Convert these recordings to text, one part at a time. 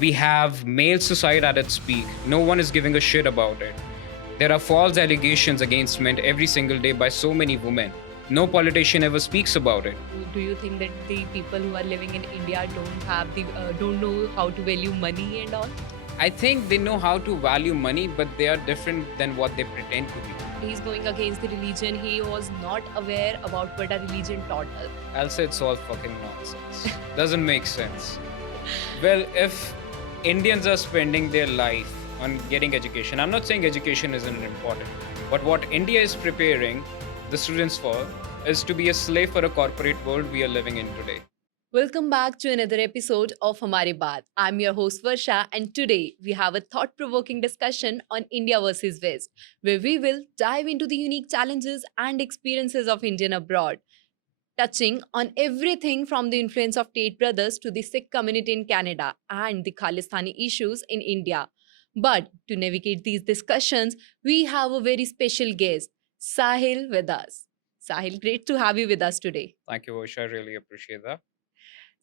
We have male suicide at its peak. No one is giving a shit about it. There are false allegations against men every single day by so many women. No politician ever speaks about it. Do you think that the people who are living in India don't know how to value money and all? I think they know how to value money, but they are different than what they pretend to be. He's going against the religion. He was not aware about what a religion taught us. I'll say it's all fucking nonsense. Doesn't make sense. Well, if Indians are spending their life on getting education, I'm not saying education isn't important, but what India is preparing the students for is to be a slave for a corporate world we are living in today. Welcome back to another episode of Humari Baat. I'm your host Versha, and today we have a thought-provoking discussion on India versus West, where we will dive into the unique challenges and experiences of Indian abroad, touching on everything from the influence of Tate brothers to the Sikh community in Canada and the Khalistani issues in India. But to navigate these discussions, we have a very special guest, Sahil, with us. Sahil, great to have you with us today. Thank you, Osha. I really appreciate that.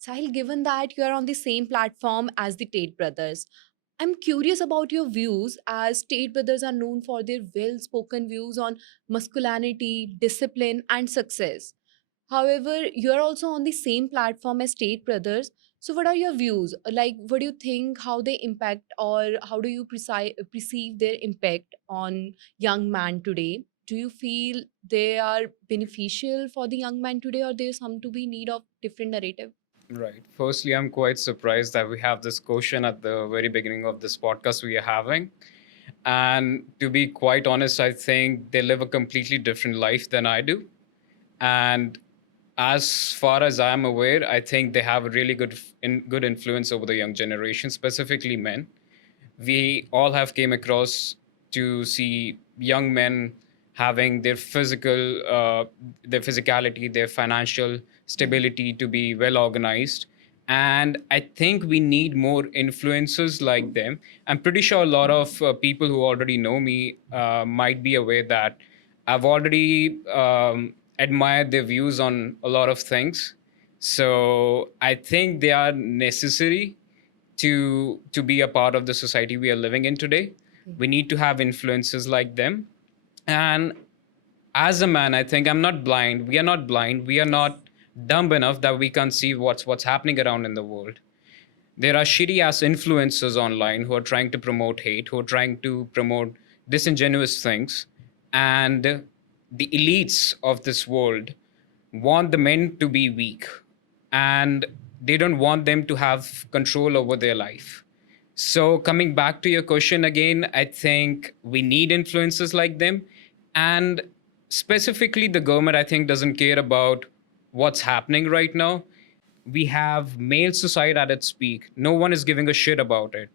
Sahil, given that you are on the same platform as the Tate brothers, I'm curious about your views as Tate brothers are known for their well spoken views on masculinity, discipline, and success. However, you're also on the same platform as Tate brothers. So, what are your views? Like, what do you think, how they impact, or how do you perceive their impact on young man today? Do you feel they are beneficial for the young man today, or there's some to be need of different narrative? Right. Firstly, I'm quite surprised that we have this question at the very beginning of this podcast we are having. And to be quite honest, I think they live a completely different life than I do. And as far as I'm aware, I think they have a really good influence over the young generation, specifically men. We all have came across to see young men having their physicality, their financial stability to be well organized. And I think we need more influencers like them. I'm pretty sure a lot of people who already know me might be aware that I've already admired their views on a lot of things. So I think they are necessary to be a part of the society we are living in today. We need to have influences like them. And as a man, I think I'm not blind. We are not blind. We are not dumb enough that we can't see what's happening around in the world. There are shitty ass influencers online who are trying to promote hate, who are trying to promote disingenuous things. And the elites of this world want the men to be weak, and they don't want them to have control over their life. So, coming back to your question again, I think we need influences like them. And specifically, the government, I think, doesn't care about what's happening right now. We have male suicide at its peak. No one is giving a shit about it.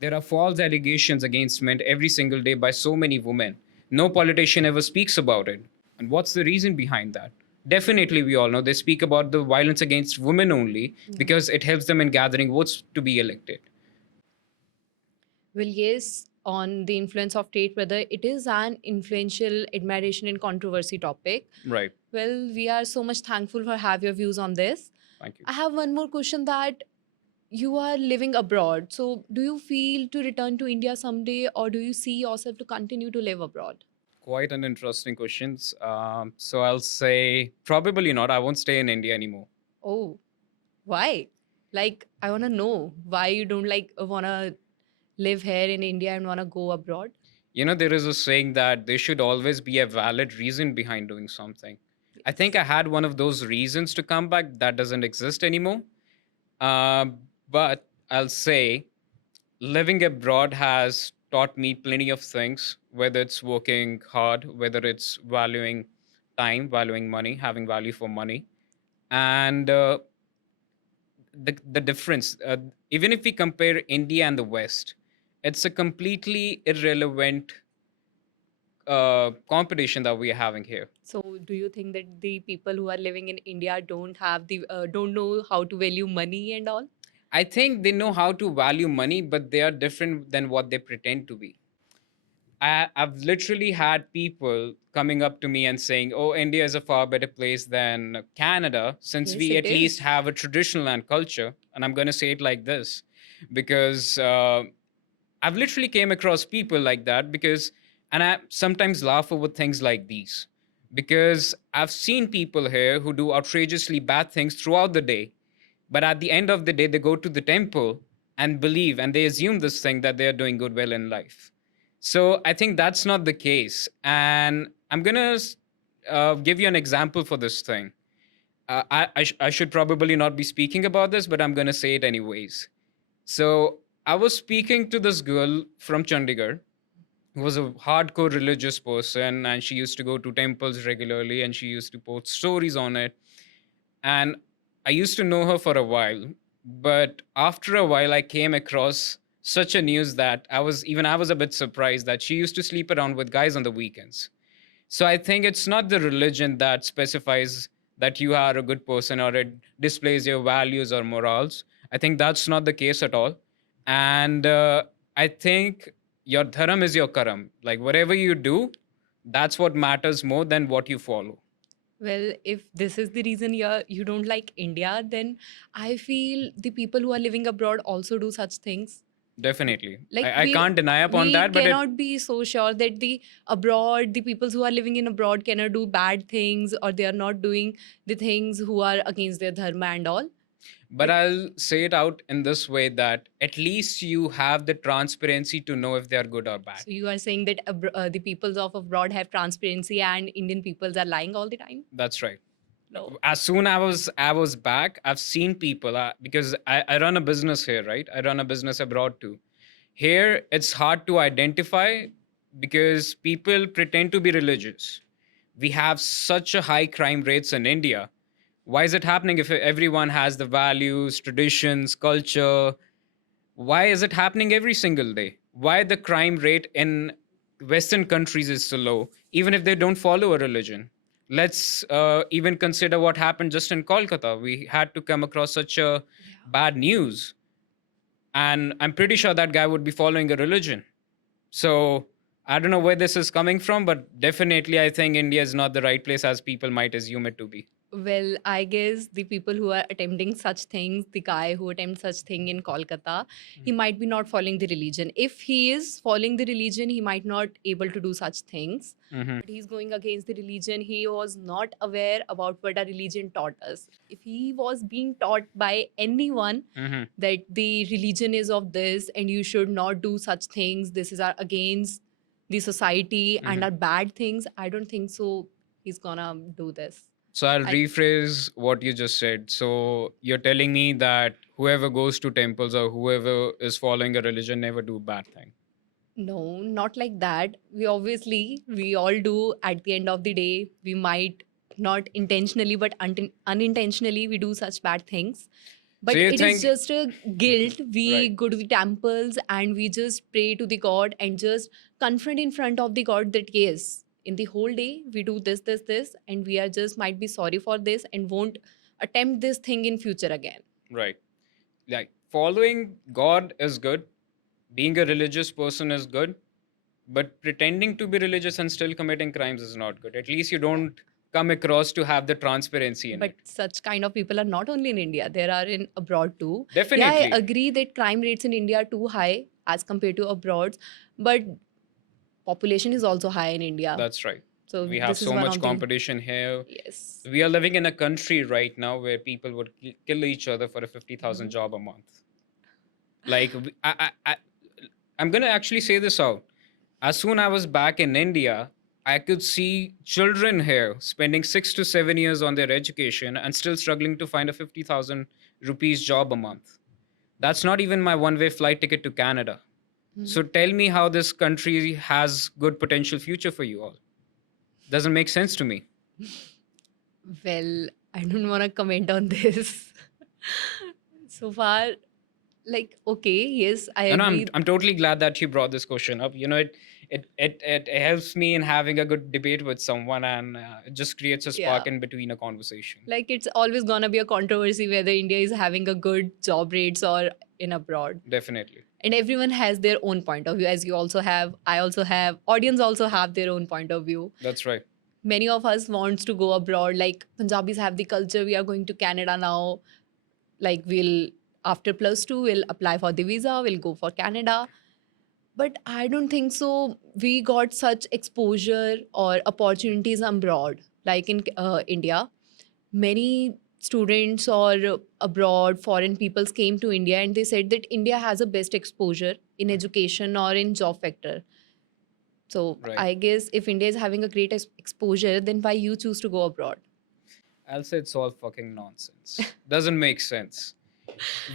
There are false allegations against men every single day by so many women. No politician ever speaks about it. And what's the reason behind that? Definitely, we all know they speak about the violence against women only because it helps them in gathering votes to be elected. Well, yes, on the influence of Tate brother, it is an influential admiration and controversy topic. Right. Well, we are so much thankful for have your views on this. Thank you. I have one more question that you are living abroad. So, do you feel to return to India someday, or do you see yourself to continue to live abroad? Quite an interesting questions. So I'll say probably not. I won't stay in India anymore. Oh, why? Like, I want to know why you don't want to live here in India and want to go abroad. You know, there is a saying that there should always be a valid reason behind doing something. I think I had one of those reasons to come back that doesn't exist anymore. Uh, but I'll say living abroad has taught me plenty of things, whether it's working hard, whether it's valuing time, valuing money, having value for money. And the difference, even if we compare India and the West, it's a completely irrelevant competition that we are having here. So, do you think that the people who are living in India don't know how to value money and all? I think they know how to value money, but they are different than what they pretend to be. I've literally had people coming up to me and saying, "Oh, India is a far better place than Canada, since Yes, we it at least is. have a traditional and culture." And I'm going to say it like this: because I've literally came across people like that because, and I sometimes laugh over things like these because I've seen people here who do outrageously bad things throughout the day, but at the end of the day, they go to the temple and believe and they assume this thing that they are doing good well in life. So I think that's not the case. And I'm going to give you an example for this thing. I should probably not be speaking about this, but I'm going to say it anyways. So I was speaking to this girl from Chandigarh who was a hardcore religious person, and she used to go to temples regularly and she used to post stories on it. And I used to know her for a while, but after a while, I came across such a news that I was a bit surprised that she used to sleep around with guys on the weekends. So I think it's not the religion that specifies that you are a good person or it displays your values or morals. I think that's not the case at all. And I think your dharam is your karam. Like whatever you do, that's what matters more than what you follow. Well, if this is the reason you don't like India, then I feel the people who are living abroad also do such things. Definitely. Like I can't deny upon we that, but it cannot be so sure that the people who are living in abroad cannot do bad things, or they are not doing the things who are against their dharma and all. but I'll say it out in this way that at least you have the transparency to know if they are good or bad. So you are saying that the peoples of abroad have transparency and Indian peoples are lying all the time? That's right. No. As soon I was back, I've seen people because I run a business here, right? I run a business abroad too. Here, it's hard to identify because people pretend to be religious. We have such a high crime rates in India. Why is it happening if everyone has the values, traditions, culture? Why is it happening every single day? Why the crime rate in Western countries is so low, even if they don't follow a religion? Let's even consider what happened just in Kolkata. We had to come across such a bad news, and I'm pretty sure that guy would be following a religion. So I don't know where this is coming from, but definitely I think India is not the right place as people might assume it to be. Well, I guess the people who are attempting such things, the guy who attempts such thing in Kolkata, he might be not following the religion. If he is following the religion, he might not able to do such things. Mm-hmm. But he's going against the religion. He was not aware about what a religion taught us. If he was being taught by anyone Mm-hmm. that the religion is of this and you should not do such things, this is against the society and Mm-hmm. are bad things, I don't think so he's gonna do this. So I'll I rephrase what you just said. So you're telling me that whoever goes to temples or whoever is following a religion never do bad thing. No, not like that. We all do at the end of the day. We might not intentionally, but unintentionally, we do such bad things. So But you it is think just a guilt. We right, go to the temples and we just pray to the God and just confront in front of the God that yes, in the whole day we do this, this, this, and we are just might be sorry for this and won't attempt this thing in future again. right. Like following God is good, being a religious person is good, but pretending to be religious and still committing crimes is not good. At least you don't come across to have the transparency in But it. such kind of people are not only in India, there are in abroad too. Yeah, I Definitely. agree that crime rates in India are too high as compared to abroad, but population is also high in India. That's right. So We have this is so one much of the competition here. yes. We are living in a country right now where people would kill each other for a 50,000 Mhm. job a month. Like, I'm going to actually say this out. As soon I was back in India, I could see children here spending 6 to 7 years on their education and still struggling to find a 50,000 rupees job a month. That's not even my one way flight ticket to Canada. Mhm. So tell me how this country has good potential future for you all. Doesn't make sense to me. Well, I don't want to comment on this. So far, like okay, yes, I No, no, agree. I'm totally glad that you brought this question up. You know, it helps me in having a good debate with someone, and it just creates a Yeah. spark in between a conversation. Like it's always gonna be a controversy whether India is having a good job rates or in abroad. Definitely, And everyone has their own point of view, as you also have, I also have, audience also have their own point of view. that's right. Many of us wants to go abroad, like Punjabis have the culture, we are going to Canada now, like we'll After plus two, we'll apply for the visa, we'll go for Canada. But I don't think so. We got such exposure or opportunities abroad, like in India. Many students or abroad foreign peoples came to India and they said that India has a best exposure in education or in job factor. So Right. I guess if India is having a great exposure, then why you choose to go abroad? I'll say it's all fucking nonsense. Doesn't make sense.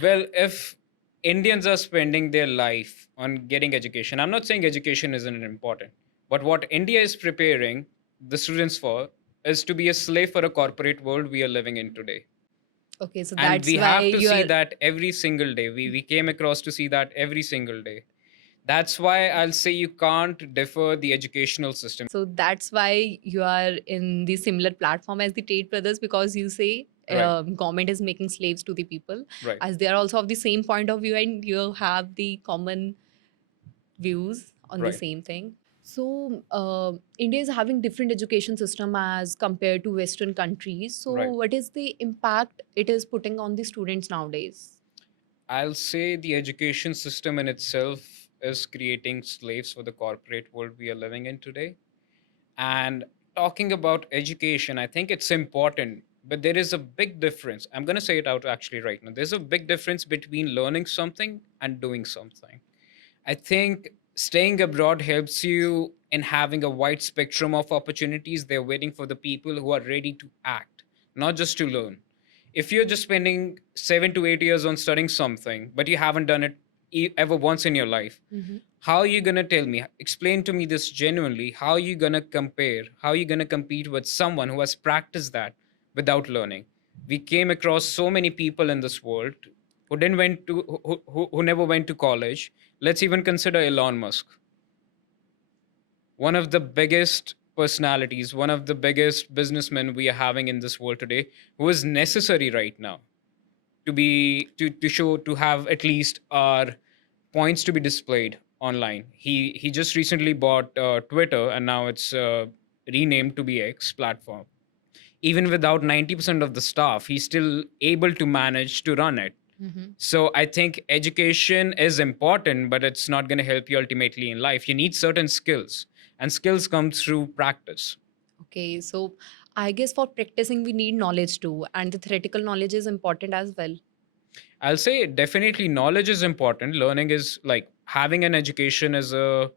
Well, if Indians are spending their life on getting education, I'm not saying education isn't important, but what India is preparing the students for is to be a slave for a corporate world we are living in today. Okay, so And that's we why have to you see are. that every single day. We came across to see that every single day. That's why I'll say you can't defer the educational system. So that's why you are in the similar platform as the Tate brothers, because you say Right, government is making slaves to the people, right, as they are also of the same point of view and you have the common views on the right, same thing. So India is having different education system as compared to Western countries. So right. what is the impact it is putting on the students nowadays? I'll say the education system in itself is creating slaves for the corporate world we are living in today. And talking about education, I think it's important, but there is a big difference. I'm going to say it out actually right now. There's a big difference between learning something and doing something. I think staying abroad helps you in having a wide spectrum of opportunities. They're waiting for the people who are ready to act, not just to learn. If you're just spending 7 to 8 years on studying something, but you haven't done it ever once in your life, Mhm. how are you going to tell me? Explain to me this genuinely. How are you going to compare? How are you going to compete with someone who has practiced that without learning? We came across so many people in this world who didn't went to who never went to college. Let's even consider Elon Musk, one of the biggest personalities, one of the biggest businessmen we are having in this world today, who is necessary right now to be to show to have at least our points to be displayed online. He just recently bought Twitter, and now it's renamed to be X platform. Even without 90% of the staff, he's still able to manage to run it. Mhm. So I think education is important, but it's not going to help you ultimately in life. You need certain skills, and skills come through practice. Okay, so I guess for practicing we need knowledge too, and the theoretical knowledge is important as well. I'll say definitely knowledge is important. Learning is like having an education is a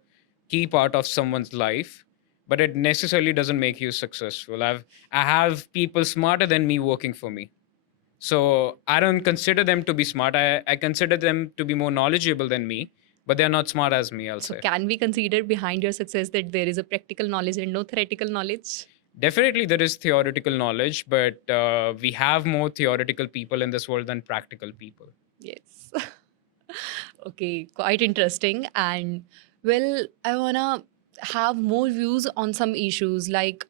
key part of someone's life, but it necessarily doesn't make you successful. I have people smarter than me working for me. So I don't consider them to be smart. I consider them to be more knowledgeable than me, but they're not smart as me, I'll So say. can we consider behind your success that there is a practical knowledge and no theoretical knowledge? Definitely, there is theoretical knowledge, but we have more theoretical people in this world than practical people. Yes. Okay, quite interesting. And well, I wanna have more views on some issues like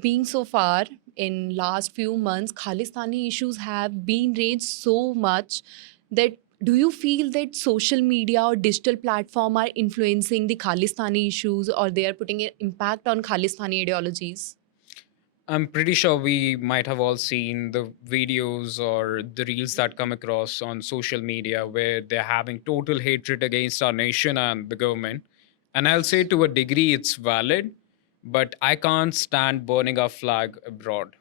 being so far in last few months, Khalistani issues have been raised so much that do you feel that social media or digital platform are influencing the Khalistani issues or they are putting an impact on Khalistani ideologies? I'm pretty sure we might have all seen the videos or the reels that come across on social media where they're having total hatred against our nation and the government. And I'll say to a degree it's valid, but I can't stand burning our flag abroad,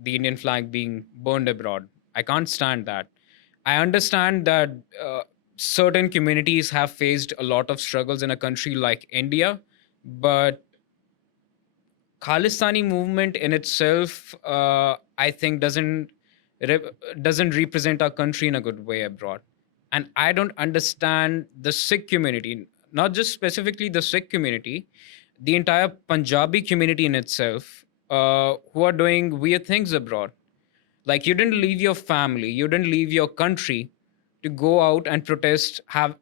the Indian flag being burned abroad. I can't stand that. I understand that certain communities have faced a lot of struggles in a country like India, but Khalistani movement in itself, I think, re- doesn't represent our country in a good way abroad. And I don't understand the Sikh community, not just specifically the Sikh community, the entire Punjabi community in itself, who are doing weird things abroad. Like you didn't leave your family, you didn't leave your country to go out and protest, have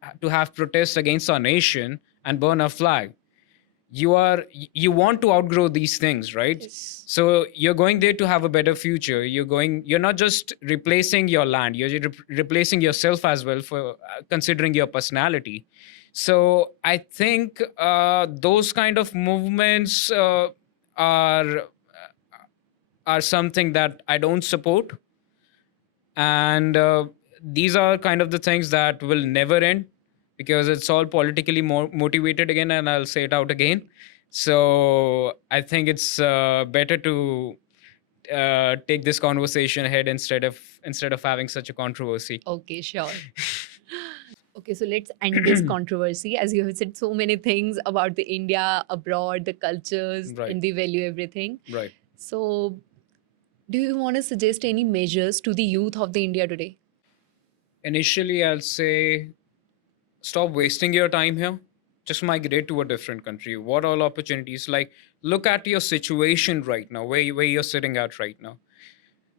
protests against our nation and burn our flag. You want to outgrow these things, right? Yes. So you're going there to have a better future. You're not just replacing your land, you're replacing yourself as well, for considering your personality. So I think those kind of movements are are something that I don't support. And these are kind of the things that will never end because it's all politically more motivated again, and I'll say it out again. So I think it's better to take this conversation ahead instead of having such a controversy. Okay, sure. Okay, so let's end this controversy as you have said so many things about the India abroad, the cultures, Right. and the value everything. Right. So, do you want to suggest any measures to the youth of the India today? Initially, I'll say stop wasting your time here. Just migrate to a different country. What all opportunities? Like, look at your situation right now, where you're sitting at right now.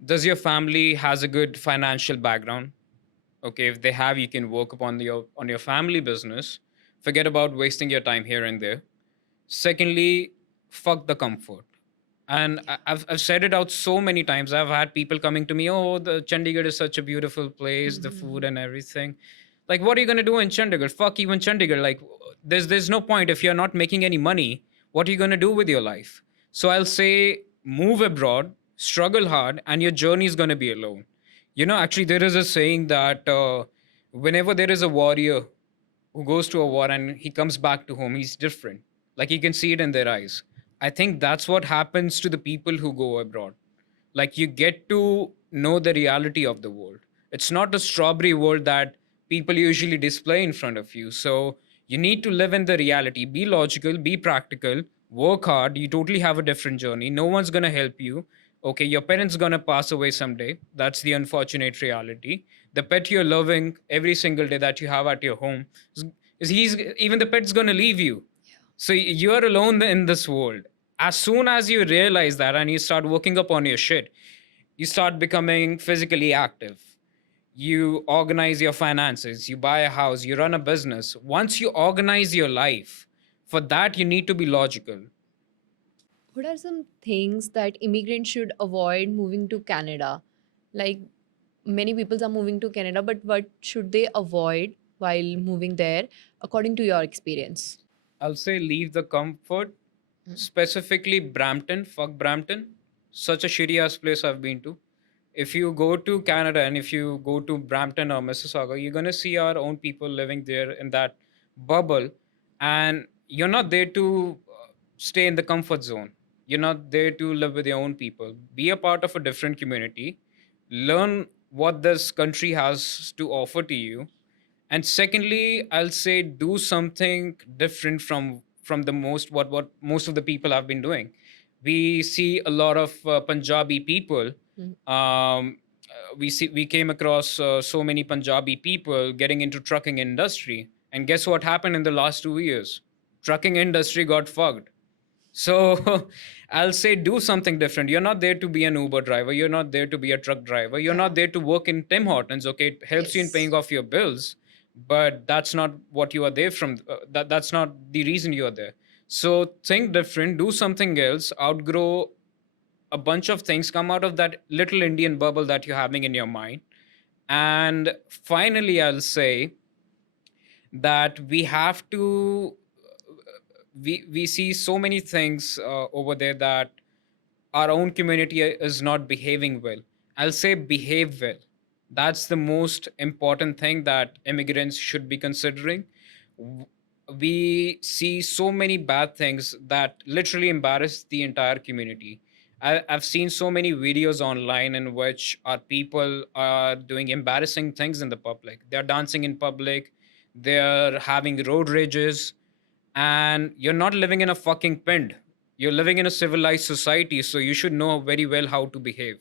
Does your family has a good financial background? Okay, if they have, you can work upon your family business. Forget about wasting your time here and there. Secondly, fuck the comfort. And I've said it out so many times. I've had people coming to me, oh, the Chandigarh is such a beautiful place, the food and everything. Like, what are you gonna do in Chandigarh? Fuck even Chandigarh. Like, there's no point if you're not making any money. What are you gonna do with your life? So I'll say move abroad, struggle hard, and your journey is gonna be alone. Actually, there is a saying that whenever there is a warrior who goes to a war and he comes back to home, he's different. Like, you can see it in their eyes. I think that's what happens to the people who go abroad. Like, you get to know the reality of the world. It's not the strawberry world that people usually display in front of you. So you need to live in the reality, be logical, be practical, work hard. You totally have a different journey. No one's going to help you. Okay, your parents going to pass away someday. That's the unfortunate reality. The pet you're loving every single day that you have at your home is he's even the pet's going to leave you. So you're alone in this world. As soon as you realize that and you start working upon your shit, you start becoming physically active. You organize your finances, you buy a house, you run a business. Once you organize your life, for that you need to be logical. What are some things that immigrants should avoid moving to Canada? Like, many people are moving to Canada, but what should they avoid while moving there, according to your experience? I'll say leave the comfort, specifically Brampton. Fuck Brampton. Such a shitty ass place I've been to. If you go to Canada and if you go to Brampton or Mississauga, you're gonna see our own people living there in that bubble, and you're not there to stay in the comfort zone. You're not there to live with your own people. Be a part of a different community. Learn what this country has to offer to you, and secondly, I'll say do something different from the what most of the people have been doing. We see a lot of Punjabi people. Mm. We came across so many Punjabi people getting into trucking industry, and guess what happened in the last 2 years? Trucking industry got fucked. So I'll say do something different. You're not there to be an Uber driver. You're not there to be a truck driver. You're not there to work in Tim Hortons. Okay, it helps you in Yes. paying off your bills, but that's not what you are there from. That's not the reason you are there. So think different. Do something else. Outgrow a bunch of things. Come out of that little Indian bubble that you're having in your mind. And finally, I'll say that we see so many things over there that our own community is not behaving well. I'll say behave well. That's the most important thing that immigrants should be considering. We see so many bad things that literally embarrass the entire community. I've seen so many videos online in which our people are doing embarrassing things in the public. They're dancing in public, they're having road rages, and you're not living in a fucking pind. You're living in a civilized society, so you should know very well how to behave.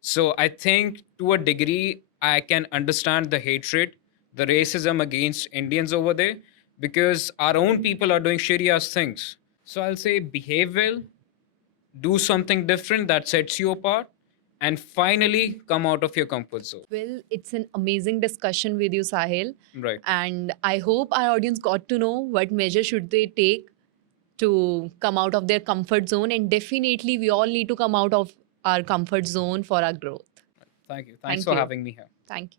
So I think to a degree, I can understand the hatred, the racism against Indians over there, because our own people are doing shitty ass things. So I'll say behave well, do something different that sets you apart, and finally come out of your comfort zone. Well, it's an amazing discussion with you, Sahil. Right. And I hope our audience got to know what measures should they take to come out of their comfort zone. And definitely, we all need to come out of our comfort zone for our growth. Thank you. Thanks Thank for you. having me here. Thank you.